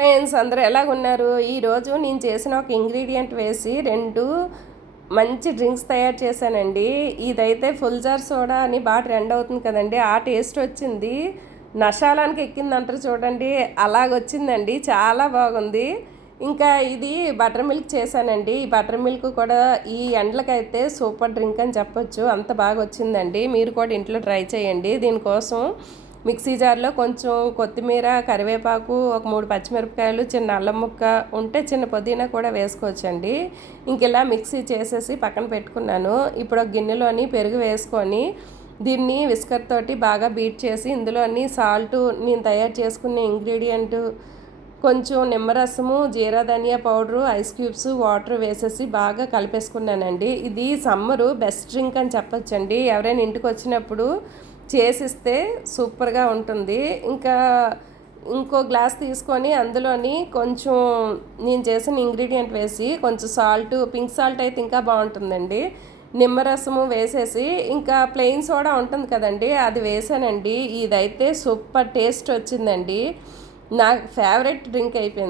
Friends అందరూ ఎలాగున్నారు? ఈరోజు నేను చేసిన ఒక ఇంగ్రీడియంట్ వేసి 2 మంచి డ్రింక్స్ తయారు చేశానండి. ఇదైతే ఫుల్ జార్ సోడా అని బాగా ట్రెండ్ అవుతుంది కదండీ! ఆ టేస్ట్ వచ్చింది. నషాలానికి ఎక్కిందంటారు చూడండి, అలాగొచ్చిందండి. చాలా బాగుంది. ఇంకా ఇది బటర్ మిల్క్ చేశానండి. ఈ బటర్ మిల్క్ కూడా ఈ ఎండలకైతే సూపర్ డ్రింక్ అని చెప్పొచ్చు. అంత బాగా వచ్చిందండి. మీరు కూడా ఇంట్లో ట్రై చేయండి. దీనికోసం మిక్సీ జార్లో కొంచెం కొత్తిమీర, కరివేపాకు, ఒక 3 పచ్చిమిరపకాయలు, చిన్న అల్లం ముక్క ఉంటే చిన్న పుదీనా కూడా వేసుకోవచ్చండి. ఇంక ఇలా మిక్సీ చేసేసి పక్కన పెట్టుకున్నాను. ఇప్పుడు ఒక గిన్నెలోని పెరుగు వేసుకొని దీన్ని విస్కర్ తోటి బాగా బీట్ చేసి ఇందులోని సాల్టు, నేను తయారు చేసుకునే ఇంగ్రీడియంట్, కొంచెం నిమ్మరసము, జీరా ధనియా పౌడరు, ఐస్ క్యూబ్స్, వాటర్ వేసేసి బాగా కలిపేసుకున్నానండి. ఇది సమ్మరు బెస్ట్ డ్రింక్ అని చెప్పొచ్చండి. ఎవరైనా ఇంటికి వచ్చినప్పుడు చేసిస్తే సూపర్గా ఉంటుంది. ఇంకా ఇంకో గ్లాస్ తీసుకొని అందులోని కొంచెం నేను చేసిన ఇంగ్రీడియంట్ వేసి కొంచెం సాల్ట్, పింక్ సాల్ట్ అయితే ఇంకా బాగుంటుందండి, నిమ్మరసము వేసేసి ఇంకా ప్లెయిన్ సోడా ఉంటుంది కదండి, అది వేసానండి. ఇదైతే సూపర్ టేస్ట్ వచ్చిందండి. నా ఫేవరెట్ డ్రింక్ అయిపోయింది.